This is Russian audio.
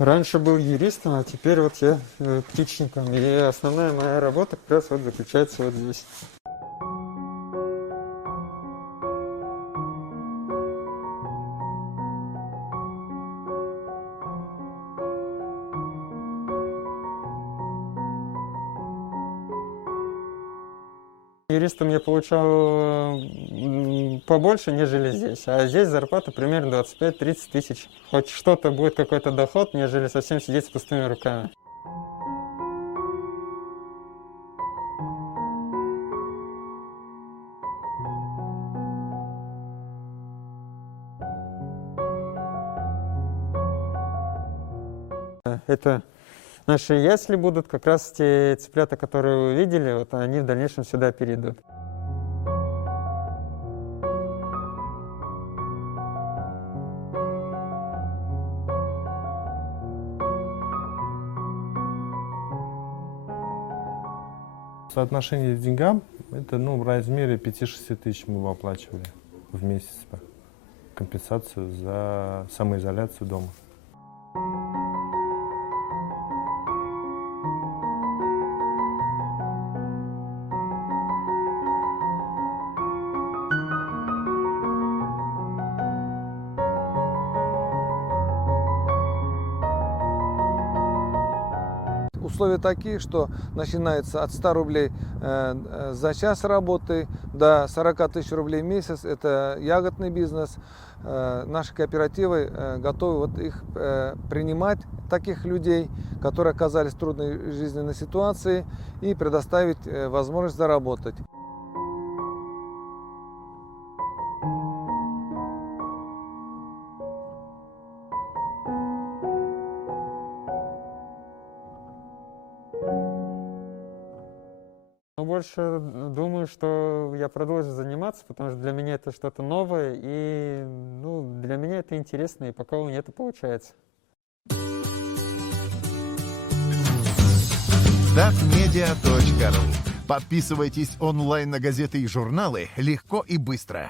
Раньше был юристом, а теперь вот я птичником. И основная моя работа как раз вот заключается вот здесь. Юристом я получал побольше, нежели здесь. А здесь зарплата примерно 25-30 тысяч. Хоть что-то будет, какой-то доход, нежели совсем сидеть с пустыми руками. Это наши ясли будут, как раз те цыплята, которые вы видели, вот они в дальнейшем сюда перейдут. Соотношение к деньгам, это в размере 5-6 тысяч мы выплачивали в месяц компенсацию за самоизоляцию дома. Условия такие, что начинается от 100 рублей за час работы до 40 тысяч рублей в месяц. Это ягодный бизнес. Наши кооперативы готовы вот их принимать, таких людей, которые оказались в трудной жизненной ситуации, и предоставить возможность заработать. Но больше думаю, что я продолжу заниматься, потому что для меня это что-то новое, и для меня это интересно, и пока у меня это получается. Startmedia.ru. Подписывайтесь онлайн на газеты и журналы легко и быстро.